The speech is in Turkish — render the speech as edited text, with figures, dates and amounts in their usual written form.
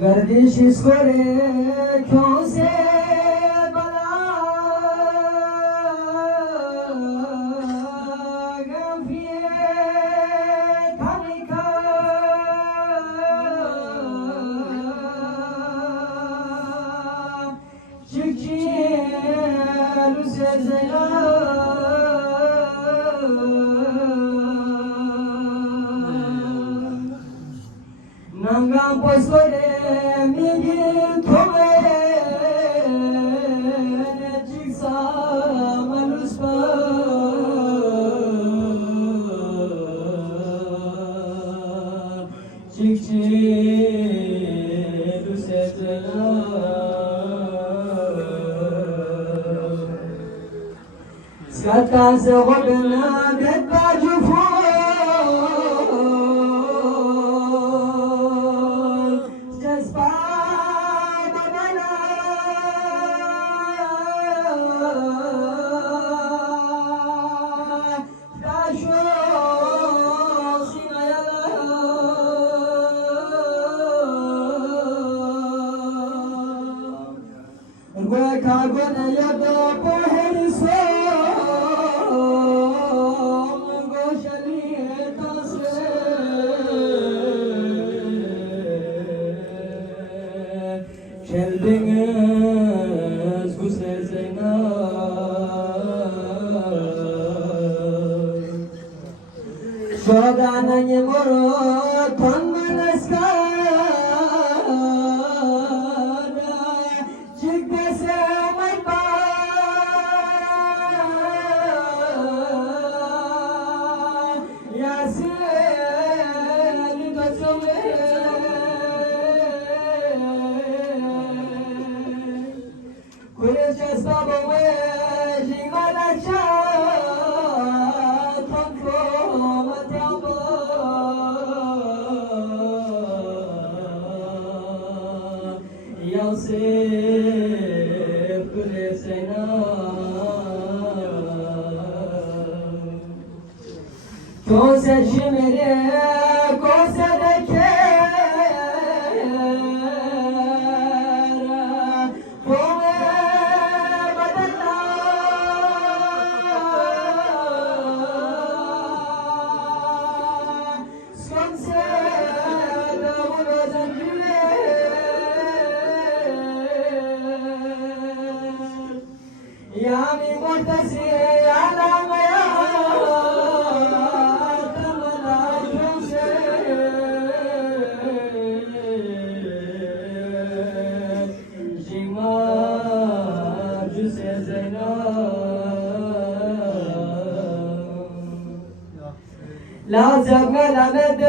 गर्दिश करे क्यों से बला गफिए खनिका शिक्षिर से जया नंगा पोस्टरे मिगिल थोमे नेचिक्सा मनुष्पा शिक्षिर से जना स्काता से वगना बेटा जुफो Kagona yada poheriso goshali tasre sheldinges gusezena shodana nyemoro tonmanaska Cosa gemere, cosa de chiara, come badala, sconse da uno zangile, yami mortasi ala maya. لا زغل مد